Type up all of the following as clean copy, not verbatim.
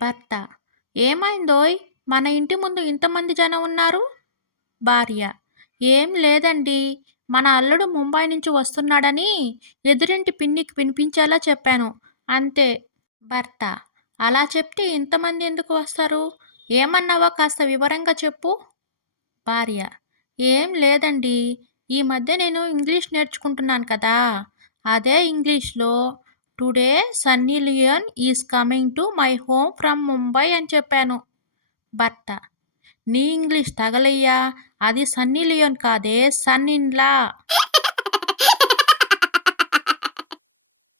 భర్త: ఏమైందోయ్, మన ఇంటి ముందు ఇంతమంది జనం ఉన్నారు? భార్య: ఏం లేదండి, మన అల్లుడు ముంబై నుంచి వస్తున్నాడని ఎదురింటి పిన్నికి వినిపించేలా చెప్పాను, అంతే. భర్త: అలా చెప్తే ఇంతమంది ఎందుకు వస్తారు? ఏమన్నావో కాస్త వివరంగా చెప్పు. భార్య: ఏం లేదండి, ఈ మధ్య నేను ఇంగ్లీష్ నేర్చుకుంటున్నాను కదా, అదే ఇంగ్లీష్లో today Sunny Leone is coming to my home from Mumbai అని చెప్పాను. భర్త: నీ ఇంగ్లీష్ తగలయ్యా, అది సన్నీ లియోన్ కాదే, సన్ ఇన్ లా.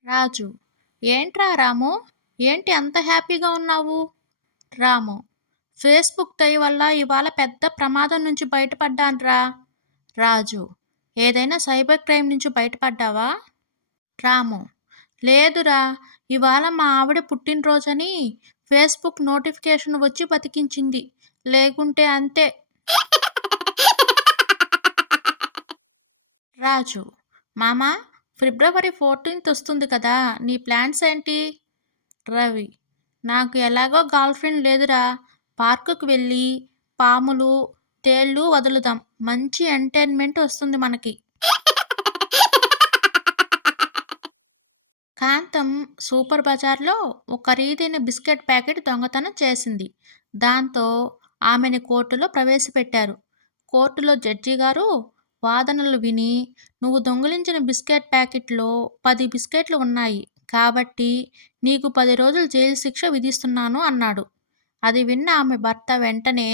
రాజు: ఏంట్రా రాము, ఏంటి అంత హ్యాపీగా ఉన్నావు? రాము: ఫేస్బుక్ దయ వల్ల ఇవాళ పెద్ద ప్రమాదం నుంచి బయటపడ్డాన్రా. రాజు: ఏదైనా సైబర్ క్రైమ్ నుంచి బయటపడ్డావా? రాము: లేదురా, ఇవాళ మా ఆవిడ పుట్టినరోజని ఫేస్బుక్ నోటిఫికేషన్ వచ్చి బతికించింది, లేకుంటే అంతే. రాజు: మామా, ఫిబ్రవరి 14th వస్తుంది కదా, నీ ప్లాన్స్ ఏంటి? రవి: నాకు ఎలాగో గర్ల్ ఫ్రెండ్ లేదురా, పార్కుకు వెళ్ళి పాములు తేళ్ళు వదులుదాం, మంచి ఎంటర్టైన్మెంట్ వస్తుంది మనకి. కాంతం సూపర్ బజార్లో ఒక ఖరీదైన బిస్కెట్ ప్యాకెట్ దొంగతనం చేసింది. దాంతో ఆమెను కోర్టులో ప్రవేశపెట్టారు. కోర్టులో జడ్జి గారు వాదనలు విని, నువ్వు దొంగిలించిన బిస్కెట్ ప్యాకెట్లో 10 బిస్కెట్లు ఉన్నాయి కాబట్టి నీకు 10 రోజులు జైలు శిక్ష విధిస్తున్నాను అన్నాడు. అది విన్న ఆమె భర్త వెంటనే,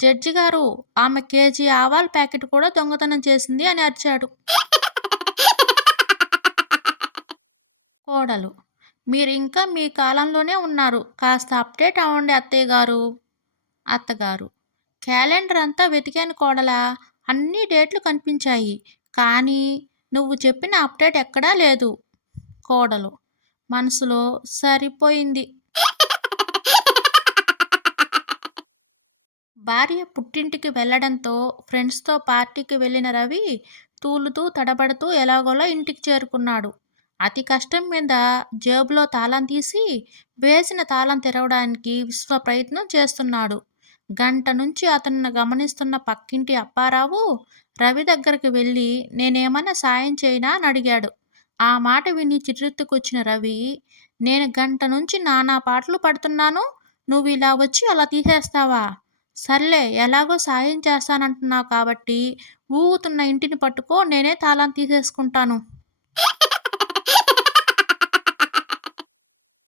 జడ్జి గారు, ఆమె కేజీ ఆవాల ప్యాకెట్ కూడా దొంగతనం చేసింది అని అరిచాడు. కోడలు: మీరు ఇంకా మీ కాలంలోనే ఉన్నారు, కాస్త అప్డేట్ అవ్వండి అత్తయ్య గారు. అత్తగారు: క్యాలెండర్ అంతా వెతికాను కోడలా, అన్ని డేట్లు కనిపించాయి, కానీ నువ్వు చెప్పిన అప్డేట్ ఎక్కడా లేదు. కోడలు మనసులో: సరిపోయింది. భార్య పుట్టింటికి వెళ్లడంతో ఫ్రెండ్స్తో పార్టీకి వెళ్ళిన రవి తూలుతూ తడబడుతూ ఎలాగోలా ఇంటికి చేరుకున్నాడు. అతి కష్టం మీద జేబులో తాళం తీసి వేసిన తాళం తెరవడానికి విశ్వ ప్రయత్నం చేస్తున్నాడు. గంట నుంచి అతన్ని గమనిస్తున్న పక్కింటి అప్పారావు రవి దగ్గరికి వెళ్ళి, నేనేమన్నా సాయం చేయనా అని అడిగాడు. ఆ మాట విని చిర్రెత్తుకొచ్చిన రవి, నేను గంట నుంచి నానా పాటలు పడుతున్నాను, నువ్వు ఇలా వచ్చి అలా తీసేస్తావా? సర్లే, ఎలాగో సాయం చేస్తానంటున్నావు కాబట్టి ఊగుతున్న ఇంటిని పట్టుకో, నేనే తాళం తీసేసుకుంటాను.